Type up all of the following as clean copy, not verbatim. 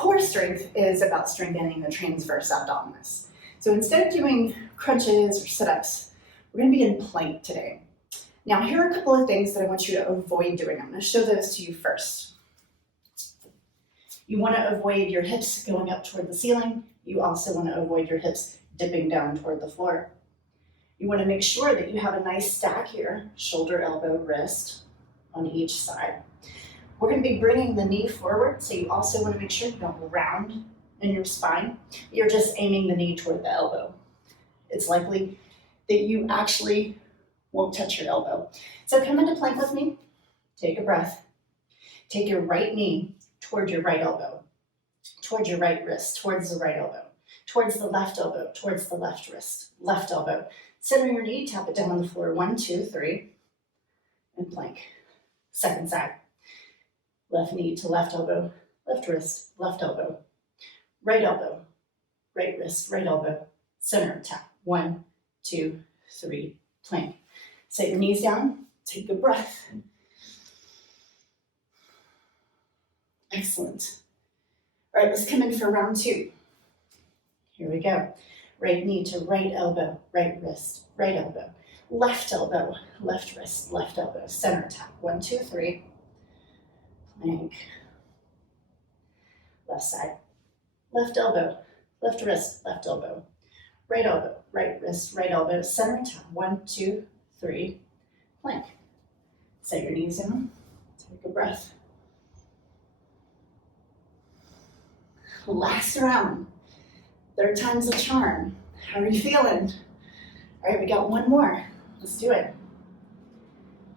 core strength is about strengthening the transverse abdominis. So instead of doing crunches or sit-ups, we're going to be in plank today. Now, here are a couple of things that I want you to avoid doing. I'm going to show those to you first. You want to avoid your hips going up toward the ceiling. You also want to avoid your hips dipping down toward the floor. You want to make sure that you have a nice stack here, shoulder, elbow, wrist on each side. We're going to be bringing the knee forward, so you also want to make sure you don't round in your spine. You're just aiming the knee toward the elbow. It's likely that you actually won't touch your elbow. So come into plank with me. Take a breath. Take your right knee toward your right elbow, towards your right wrist, towards the right elbow, towards the left elbow, towards the left wrist, left elbow. Center your knee, tap it down on the floor. 1, 2, 3, and plank. Second side. Left knee to left elbow, left wrist, left elbow, right wrist, right elbow, center, tap. 1, 2, 3, plank. Set your knees down, take a breath. Excellent. All right, let's come in for round 2. Here we go. Right knee to right elbow, right wrist, right elbow, left wrist, left elbow, center tap. 1, 2, 3. Plank. Left side. Left elbow, left wrist, left elbow, right wrist, right elbow, center tap. 1, 2, 3. Plank. Set your knees down. Take a breath. Last round. Third time's a charm. How are you feeling? All right, we got one more. Let's do it.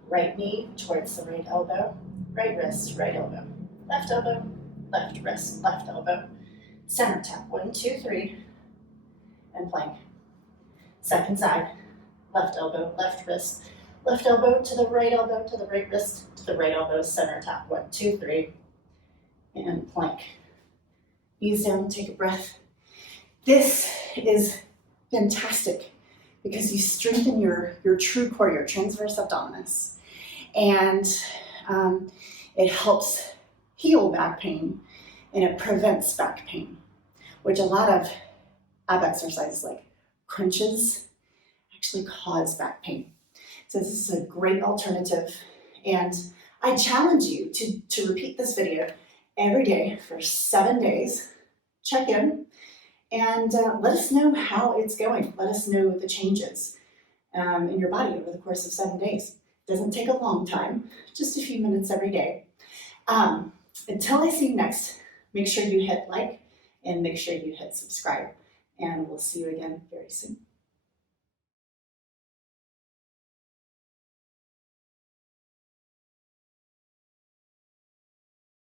Right knee towards the right elbow, right wrist, right elbow, left wrist, left elbow, center tap. 1, 2, 3, and plank. Second side. Left elbow, left wrist, left elbow to the right elbow, to the right wrist, to the right elbow, center tap. 1, 2, 3, and plank. Knees down, take a breath. This is fantastic because you strengthen your true core, your transverse abdominis, and it helps heal back pain and it prevents back pain, which a lot of ab exercises like crunches actually cause back pain. So this is a great alternative, and I challenge you to repeat this video every day for 7 days. Check in and let us know how it's going. Let us know the changes in your body over the course of 7 days. It doesn't take a long time, just a few minutes every day. Until I see you next, make sure you hit like and make sure you hit subscribe, and we'll see you again very soon.